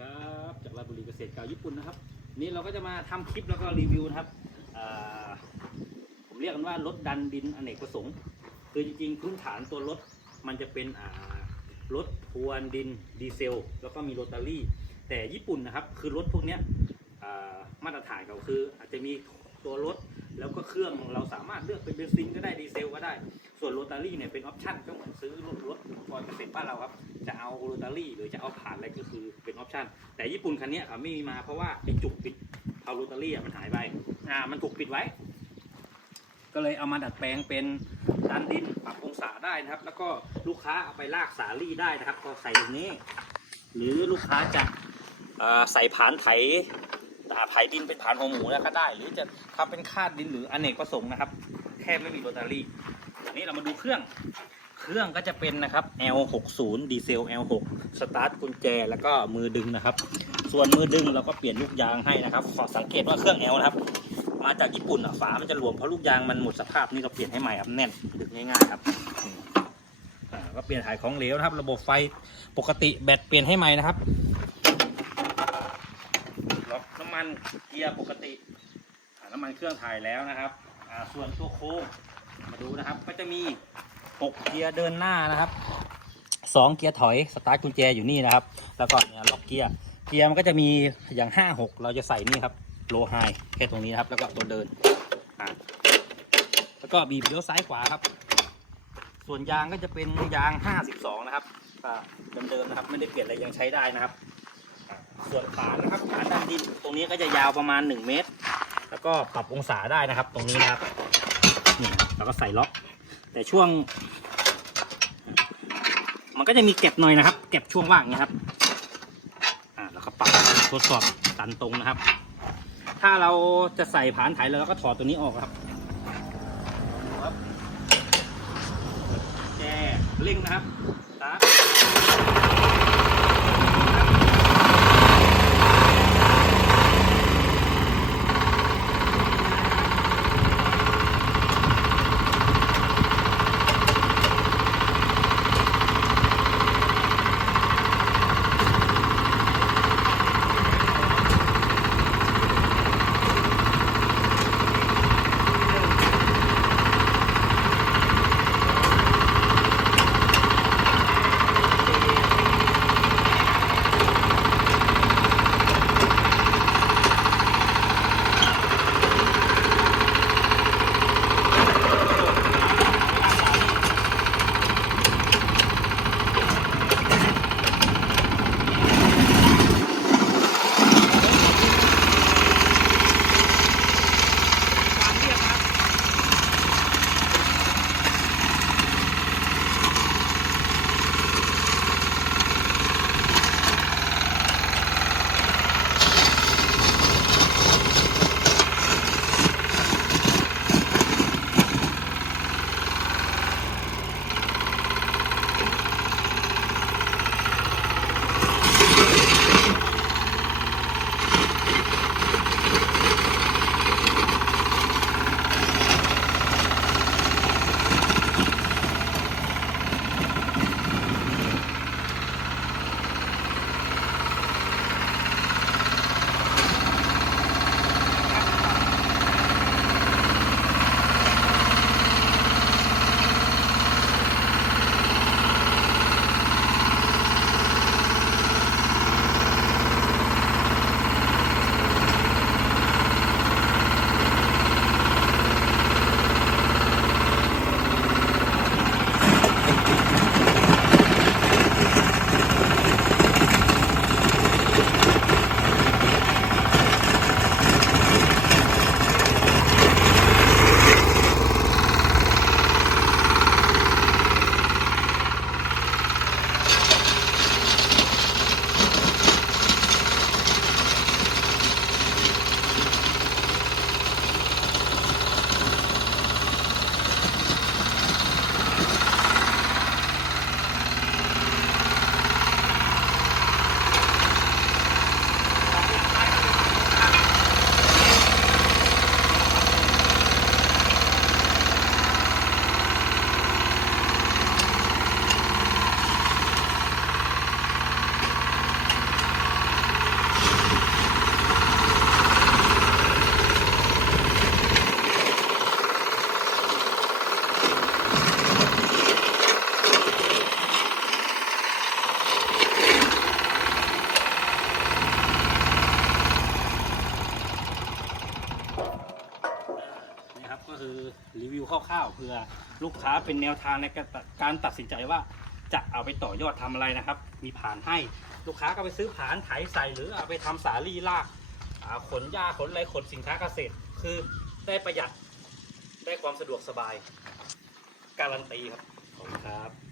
ครับจากราชบุรีเกษตรกาวญี่ปุ่นนะครับ นี่เราก็จะมาทำคลิปแล้วก็รีวิวนะครับผมเรียกกันว่ารถดันดินอเนกประสงค์ คือจริงๆพื้นฐานตัวรถมันจะเป็นรถพวนดินดีเซล แล้วก็มีโรตารี่ แต่ญี่ปุ่นนะครับ คือรถพวกนี้มาตรฐานเขาคืออาจจะมีตัวรถ แล้วก็เครื่องเราสามารถเลือกเป็นเบนซินก็ได้ดีเซลก็ได้ ส่วนโรตารี่เนี่ยเป็นออปชั่นก็เหมือนซื้อรถรถอุปกรณ์เกษตรบ้านเราครับ จะเอาโรตารี่หรือจะเอาผ่านอะไรก็คือเป็นออปชั่นแต่ญี่ปุ่นคันนี้เขาไม่มีมาเพราะว่าไอ้จุกปิดเผาโรตารี่มันหายไปอ่ามันถูกปิดไว้ ก็เลยเอามาดัดแปลงเป็นดันดินปรับองศาได้นะครับ แล้วก็ลูกค้าเอาไปลากสาลี่ได้นะครับก็ใส่ตรงนี้ หรือลูกค้าจะใส่ผานไถ ไถดินเป็นผานหัวหมูแล้วก็ได้ หรือจะทำเป็นคาดดินหรืออเนกประสงค์นะครับ แค่ไม่มีโรตารี่อันนี้เรามาดูเครื่อง เครื่องก็จะเป็นนะครับ L60 ดีเซล L6 สตาร์ทกุญแจแล้วก็มือดึงนะครับ ส่วนมือดึงเราก็เปลี่ยนลูกยางให้นะครับขอสังเกตว่าเครื่อง L นะครับ มาจากญี่ปุ่นอะฝามันจะหลวมเพราะลูกยางมันหมดสภาพนี่เราเปลี่ยนให้ใหม่ครับแน่นดึงง่ายๆครับก็เปลี่ยนถ่ายของเหลวนะครับ ระบบไฟปกติแบตเปลี่ยนให้ใหม่นะครับ มันเกียร์ปกติน้ำมันเครื่องถ่ายแล้วนะครับส่วนตัวโค้งมาดูนะครับ ก็จะมี 6 เกียร์เดินหน้านะครับ 2 เกียร์ถอยสตาร์ทกุญแจอยู่นี่นะครับ แล้วก็เนี่ยล็อกเกียร์เกียร์มันก็จะมีอย่าง 5 6 เราจะใส่นี่ครับโลไฮแค่ตรงนี้นะครับ แล้วก็ตัวเดินอ่าแล้วก็บีบเลี้ยวซ้ายขวาครับ ส่วนยางก็จะเป็นยาง 52 นะครับเดิมๆนะครับ ไม่ได้เปลี่ยนอะไรยังใช้ได้นะครับ ส่วนฐานนะครับฐานด้านดิน รงนี้ก็จะยาวประมาณ 1 เมตร แล้วก็ปรับองศาได้นะครับ ตรงนี้นะครับนี่แล้วก็ใส่ล็อก แต่ช่วง มันก็จะมีเก็บหน่อยนะครับ เก็บช่วงว่างเนะครับอ่าแล้วก็ปรับทดสอบตันตรงนะครับ ถ้าเราจะใส่ผานไถแล้วเราก็ถอดตัวนี้ออกครับดูครับแจเร่งนะครับ คือรีวิวคร่าวๆเพื่อลูกค้าเป็นแนวทางในการตัดสินใจว่าจะเอาไปต่อยอดทำอะไรนะครับ มีผานให้ลูกค้าก็ไปซื้อผานไถใส่หรือเอาไปทำสาลี่ลากขนหญ้าขนอะไรขนสินค้าเกษตร คือได้ประหยัดได้ความสะดวกสบาย การันตีครับขอบคุณครับ